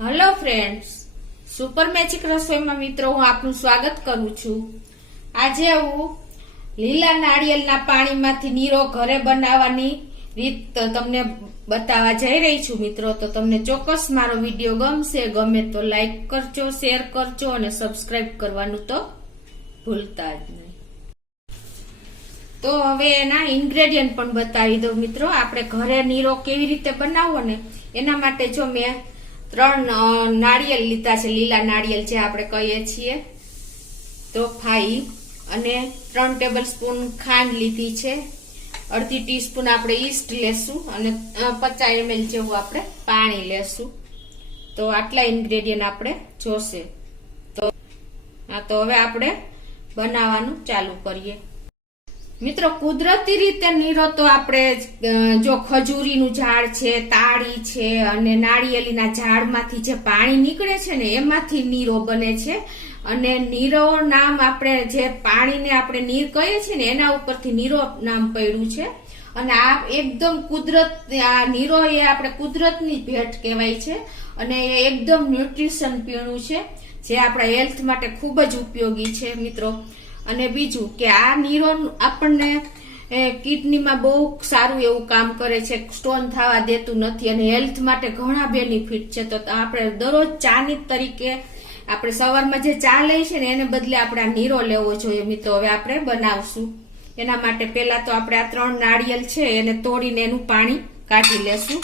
Hello friends, super magic રસોઈમાં મિત્રો હું આપનું સ્વાગત કરું છું। આજે હું લીલા નાળિયેરના પાણીમાંથી નીરો ઘરે બનાવવાની રીત તમને બતાવવા જઈ રહી છું મિત્રો। તો તમને ચોક્કસ મારો વિડીયો ગમશે, ગમે તો લાઈક કરજો, શેર કરજો અને સબસ્ક્રાઇબ કરવાનું તો ભૂલતા જ નહીં। તો હવે એના ઇન્ગ્રેડિયન્ટ પણ બતાવી દઉં મિત્રો। આપણે ઘરે નીરો કેવી રીતે બનાવવો ને એના માટે જો મેં 3 નાળિયેર લીધા છે, લીલા નાળિયેર જે આપણે કહીએ છીએ તો 5, અને 3 ટેબલ સ્પૂન ખાંડ લીધી છે, અડધી ટીસ્પૂન આપણે ઈસ્ટ લેશું અને 50 ml જેવું આપણે પાણી લેશું। તો આટલા ઇન્ગ્રેડિયન્ટ આપણે જોશે। તો હવે આપણે બનાવવાનું ચાલુ કરીએ મિત્રો। કુદરતી રીતે નીરો તો આપણે જો ખજૂરીનું ઝાડ છે, તાળી છે અને નાળિયેરીના ઝાડમાંથી જે પાણી નીકળે છે ને એમાંથી નીરો બને છે। અને નીરો નામ આપણે જે પાણીને આપણે નીર કહીએ છીએ ને એના ઉપરથી નીરો નામ પડ્યું છે। અને આ એકદમ કુદરત, આ નીરો એ આપણે કુદરતની ભેટ કહેવાય છે અને એ એકદમ ન્યુટ્રિશન પીણું છે જે આપણા હેલ્થ માટે ખૂબ જ ઉપયોગી છે મિત્રો। અને બીજું કે આ નીરો આપણને કિડનીમાં બહુ સારું એવું કામ કરે છે, સ્ટોન થવા દેતું નથી અને હેલ્થ માટે ઘણા બેનિફિટ છે। તો આપણે દરરોજ ચાની તરીકે આપણે સવારમાં જે ચા લઈએ છીએ ને એને બદલે આપણે આ નીરો લેવો જોઈએ મિત્રો। હવે આપણે બનાવશું એના માટે પહેલા તો આપણે આ 3 નાળિયેર છે એને તોડીને એનું પાણી કાઢી લેશું।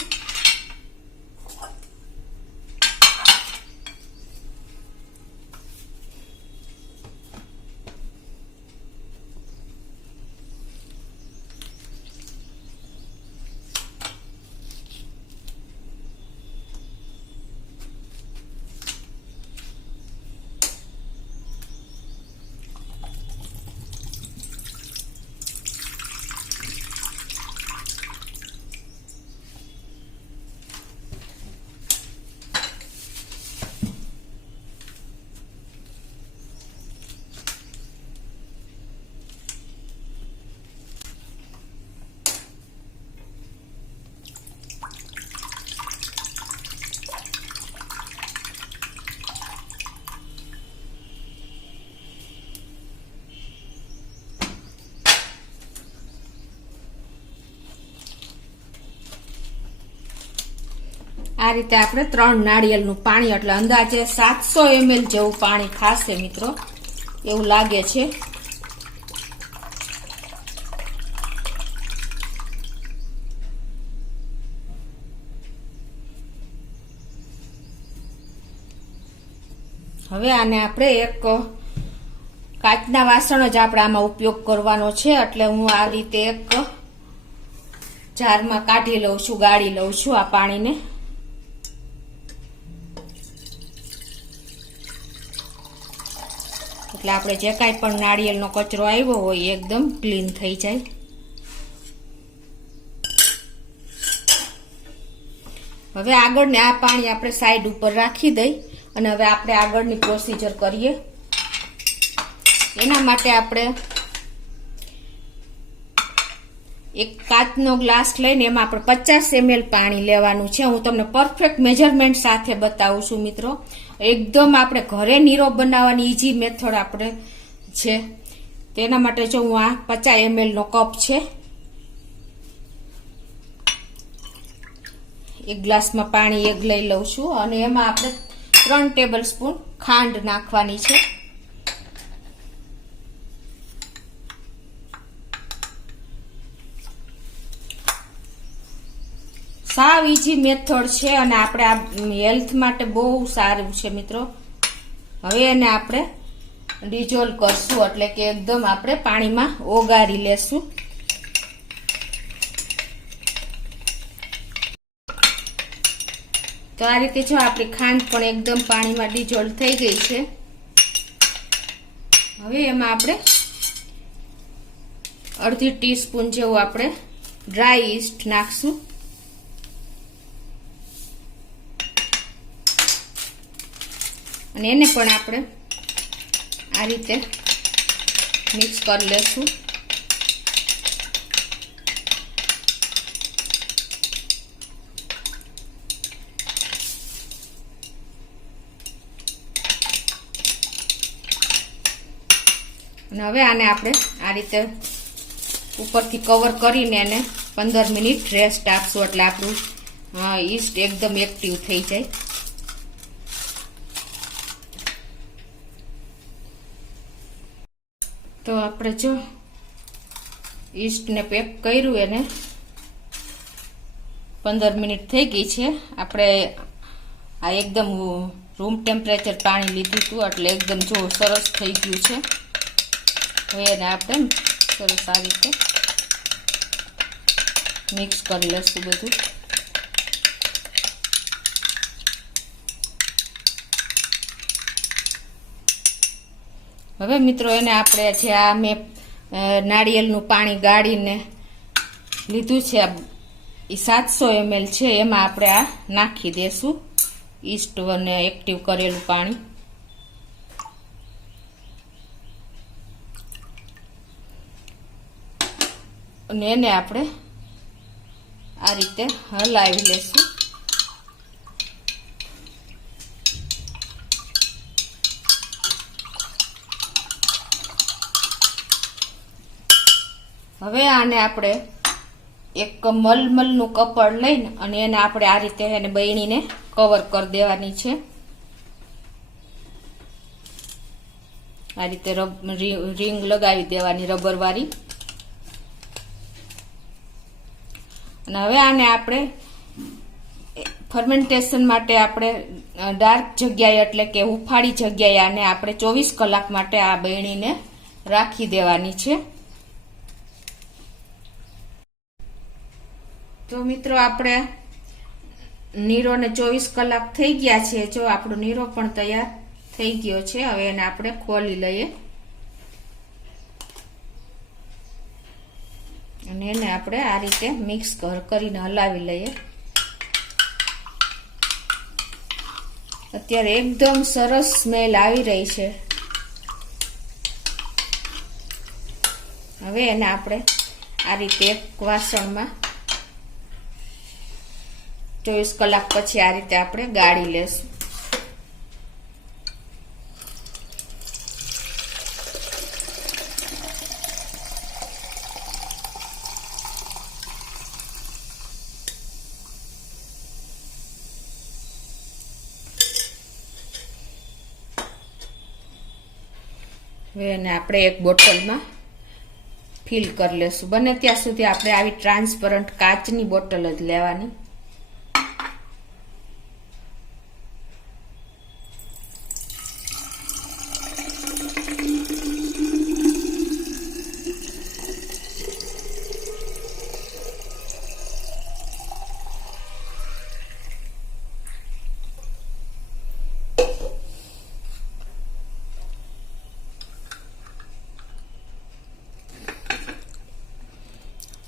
આ રીતે આપણે 3 નાળિયેરનું પાણી એટલે અંદાજે 700 ml જેવું પાણી ખાશે મિત્રો, એવું લાગે છે। હવે આને આપણે એક કાચના વાસણ જ આપણે આમાં ઉપયોગ કરવાનો છે, એટલે હું આ રીતે એક જારમાં કાઢી લઉં છું, ગાળી લઉં છું આ પાણીને। એટલે આપણે જે કાંઈ પણ નાળિયેરનો કચરો આવ્યો હોય એકદમ ક્લીન થઈ જાય। હવે આગળને આ પાણી આપણે સાઈડ ઉપર રાખી દઈ અને હવે આપણે આગળની પ્રોસીજર કરીએ। એના માટે આપણે એક કાચનો ગ્લાસ લઈને એમાં આપણે 50 ml પાણી લેવાનું છે। હું તમને પરફેક્ટ મેજરમેન્ટ સાથે બતાવું છું મિત્રો। એકદમ આપણે ઘરે નીરો બનાવવાની ઈઝી મેથડ આપણે છે। તેના માટે જો હું આ 50 ml નો કપ છે, એક ગ્લાસમાં પાણી એક લઈ લઉં છું અને એમાં આપણે 3 ટેબલ સ્પૂન ખાંડ નાખવાની છે। સાવ ઈઝી મેથડ છે અને આપણે આ હેલ્થ માટે બહુ સારું છે મિત્રો। હવે એને આપણે ડિઝોલ્વ કરશું એટલે કે એકદમ આપણે પાણીમાં ઓગાળી લેશું। તો આ રીતે જો આપણી ખાંડ પણ એકદમ પાણીમાં ડિઝોલ્વ થઈ ગઈ છે। હવે એમાં આપણે અડધી ટીસ્પૂન જેવું આપણે ડ્રાય ઈસ્ટ નાખશું અને એને પણ આપણે આ રીતે મિક્સ કરી લેશું। અને હવે આને આપણે આ રીતે ઉપરથી કવર કરીને એને 15 મિનિટ રેસ્ટ આપશું, એટલે આપણું ઈસ્ટ એકદમ એક્ટિવ થઈ જાય. તો આપણે જો ઈસ્ટને પેક કર્યું, એને 15 મિનિટ થઈ ગઈ છે. આપણે આ એકદમ રૂમ ટેમ્પરેચર પાણી લીધું હતું, એટલે એકદમ જો સરસ થઈ ગયું છે. હવે એને આપણે સરસ આ રીતે મિક્સ કરી લઈશું બધું. હવે મિત્રો એને આપણે જે આ મેં નાળિયેરનું પાણી ગાળીને લીધું છે, એ 700 ml છે, એમાં આપણે આ નાખી દેશું ઈસ્ટને એક્ટિવ કરેલું પાણી. અને એને આપણે આ રીતે હલાવી લેશું. હવે આને આપણે એક મલમલનું કપડ લઈને અને એને આપણે આ રીતે એને બહેણીને કવર કરી દેવાની છે. આ રીતે રિંગ લગાવી દેવાની રબર વાળી. અને હવે આને આપણે ફર્મેન્ટેશન માટે આપણે ડાર્ક જગ્યાએ એટલે કે હુફાળી જગ્યાએ આને આપણે 24 કલાક માટે આ બહેણીને રાખી દેવાની છે. તો મિત્રો આપણે નીરોને 24 કલાક થઈ ગયા છે. જો આપણો નીરો પણ તૈયાર થઈ ગયો છે. હવે એને આપણે ખોલી લઈએ અને એને આપણે આ રીતે મિક્સ કરીને હલાવી લઈએ. અત્યારે એકદમ સરસ સ્મેલ આવી રહી છે. હવે એને આપણે આ રીતે એક વાસણમાં 24 કલાક પછી આ રીતે આપણે ગાળી લેશું. હવે એને આપણે એક બોટલમાં ફિલ કરી લેશું. બને ત્યાં સુધી આપણે આવી ટ્રાન્સપરન્ટ કાચની બોટલ જ લેવાની.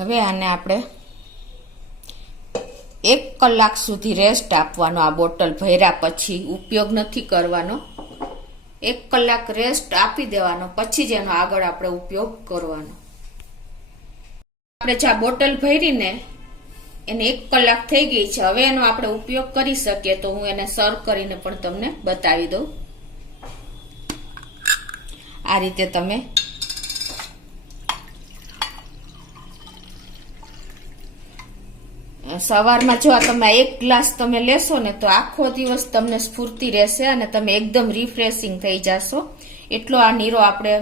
હવે આને આપણે 1 કલાક સુધી રેસ્ટ આપવાનો. આ બોટલ ભર્યા પછી ઉપયોગ નથી કરવાનો. 1 કલાક રેસ્ટ આપી દેવાનો, પછી જ એનો આગળ આપણે ઉપયોગ કરવાનો. આપણે જે આ બોટલ ભરીને એને 1 કલાક થઈ ગઈ છે. હવે એનો આપણે ઉપયોગ કરી શકીએ. તો હું એને સર્વ કરીને પણ તમને બતાવી દઉં. આ રીતે તમે સવારમાં જો તમે 1 ગ્લાસ તમે લેશો ને તો આખો દિવસ તમને સ્ફૂર્તિ રહેશે અને તમે એકદમ રિફ્રેશિંગ થઈ જશો. એટલો આ નીરો આપણે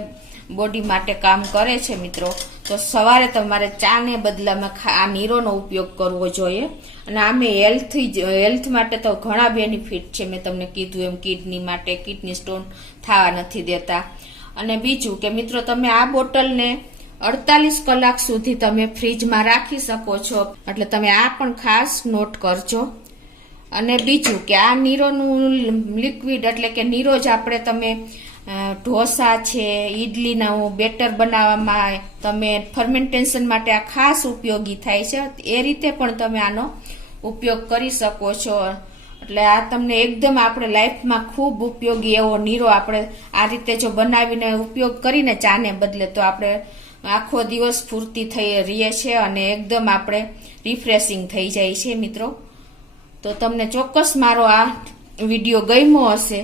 બોડી માટે કામ કરે છે મિત્રો. તો સવારે તમારે ચાને બદલામાં આ નીરોનો ઉપયોગ કરવો જોઈએ. અને આમે હેલ્થ માટે તો ઘણા બેનિફિટ છે. મેં તમને કીધું એમ કિડની માટે, કિડની સ્ટોન થવા નથી દેતા. અને બીજું કે મિત્રો તમે આ બોટલને 48 કલાક સુધી તમે ફ્રીજમાં રાખી શકો છો. એટલે તમે આ પણ ખાસ નોટ કરજો. અને બીજું કે આ નીરોનું લિક્વિડ એટલે કે નીરો જ આપણે તમે ઢોસા છે, ઈડલીના બેટર બનાવવામાં તમે ફર્મેન્ટેશન માટે આ ખાસ ઉપયોગી થાય છે. એ રીતે પણ તમે આનો ઉપયોગ કરી શકો છો. એટલે આ તમને એકદમ આપણે લાઈફમાં ખૂબ ઉપયોગી એવો નીરો આપણે આ રીતે જો બનાવીને ઉપયોગ કરીને ચાને બદલે તો આપણે આખો દિવસ સ્ફૂર્તિ થઈ રહીએ છે અને એકદમ આપણે રિફ્રેશિંગ થઈ જાય છે મિત્રો. તો તમને ચોક્કસ મારો આ વિડીયો ગમ્યો હશે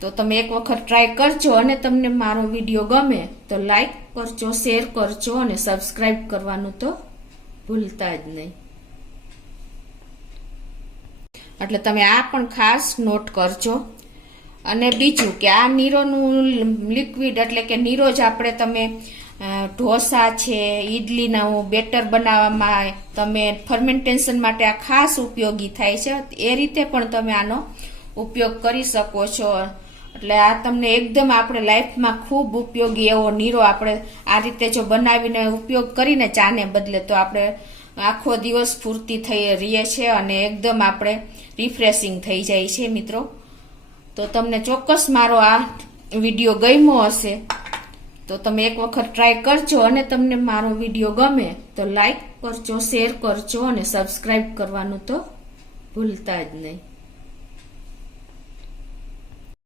તો તમે એક વખત ટ્રાય કરજો અને તમને મારો વિડીયો ગમે તો લાઈક કરજો, શેર કરજો અને સબસ્ક્રાઇબ કરવાનું તો ભૂલતા જ નહીં. એટલે તમે આ પણ ખાસ નોટ કરજો. અને બીજું કે આ નીરોનું લિક્વિડ એટલે કે નીરો જ આપણે તમે ઢોસા છે, ઈડલીના બેટર બનાવવામાં તમે ફર્મેન્ટેશન માટે આ ખાસ ઉપયોગી થાય છે. એ રીતે પણ તમે આનો ઉપયોગ કરી શકો છો. એટલે આ તમને એકદમ આપણે લાઈફમાં ખૂબ ઉપયોગી એવો નીરો આપણે આ રીતે જો બનાવીને ઉપયોગ કરીને ચાને બદલે તો આપણે આખો દિવસ ફૂર્તી થઈ રહીએ છીએ અને એકદમ આપણે રિફ્રેશિંગ થઈ જાય છે મિત્રો. તો તમને ચોક્કસ મારો આ વિડીયો ગમ્યો હશે તો તમે એક વખત ટ્રાય કરજો અને તમને મારો વિડીયો ગમે તો લાઈક કરજો, શેર કરજો અને સબસ્ક્રાઇબ કરવાનું તો ભૂલતા જ નહીં.